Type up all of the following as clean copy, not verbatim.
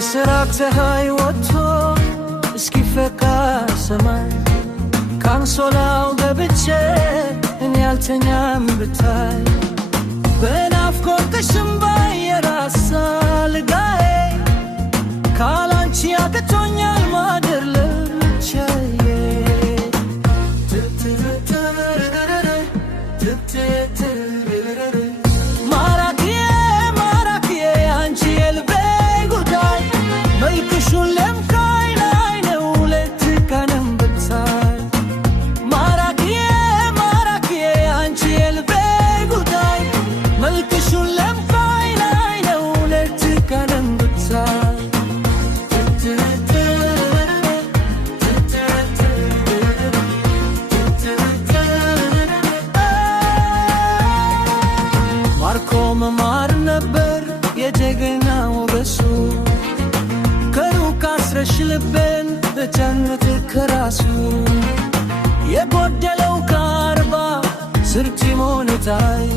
ምስራቅ ፀሐይ ወጥቶ እስኪፈካ ሰማይ ካንሶላው ገብቼ እኔ ያልተኛም ብታይ በናፍቆት ተሽምባይ የራስ አልጋዬ ካላንቺ አቅቶኛል ማደር ለብቻዬ መማር ነበር የጀግናው በሱ ከሩቅ አስረሽ ልቤን በጀነት ከራሱ የጎደለው ከአርባ ስርት ሞልታይ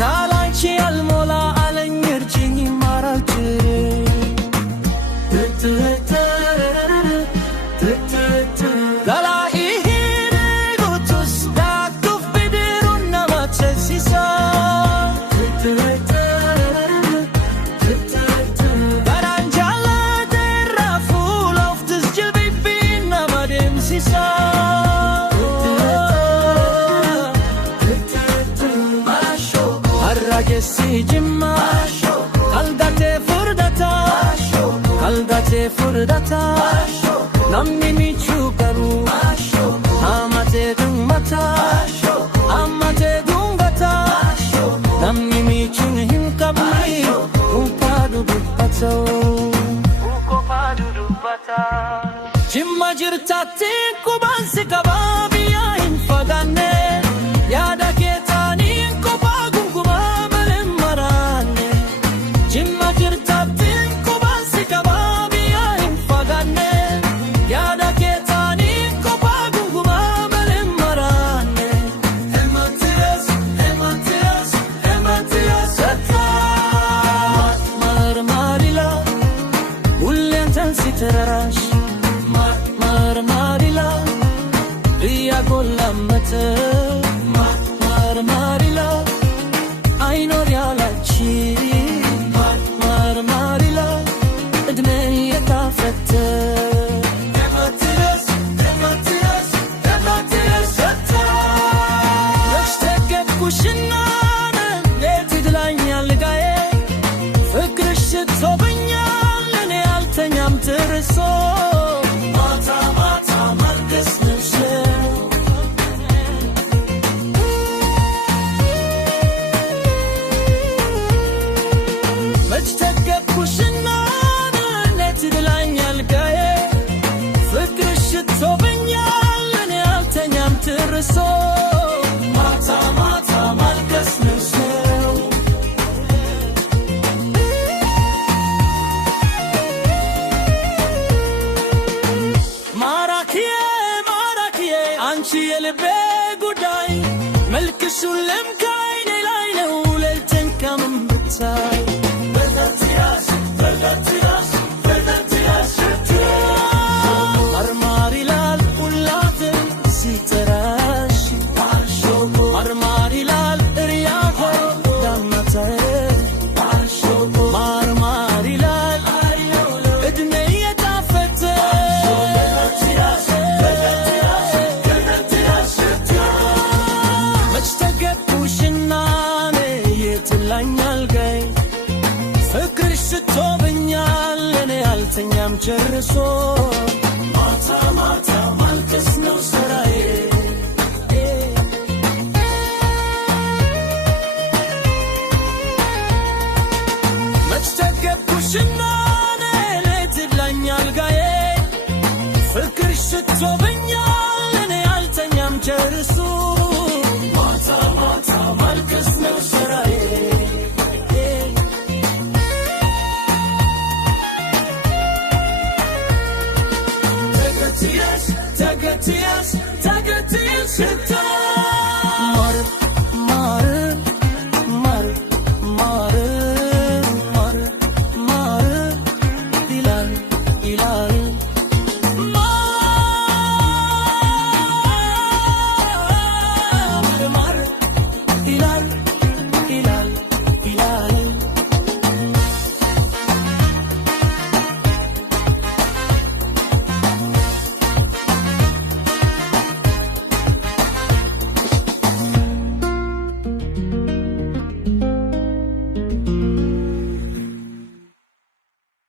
ካላንቺ ያልሞላ አለኝ እርጅኝ ማራች Sijima kaldate furdata namni michukaru amate dumata amate dungata namni michun hinkabni upadu dubata jimma jirtate kubansi kababi ya infadane yada ketani Terash marmarila riya golamate marmarila aynor yalachi marmarila edme yatafete dematiras ta yashtek kushina netidlanya ligaye fikrish tobanya Senyam terso mata markas nse Machtek kushina netidlanya lgaye fikrish tobanya lene altenyam terso mata markas nse Anchi elbe gudai melkishu lemkai nelayne ulelten kamam bitsai Verdatias Marmarilal ulaten siterash Marmarilal riyaho damatae Marmarilal edneye tafete Senyam cherso mata malkas no saraye Machtek kushina netidlanya lgaye fikr shitobanya lene altenyam cherso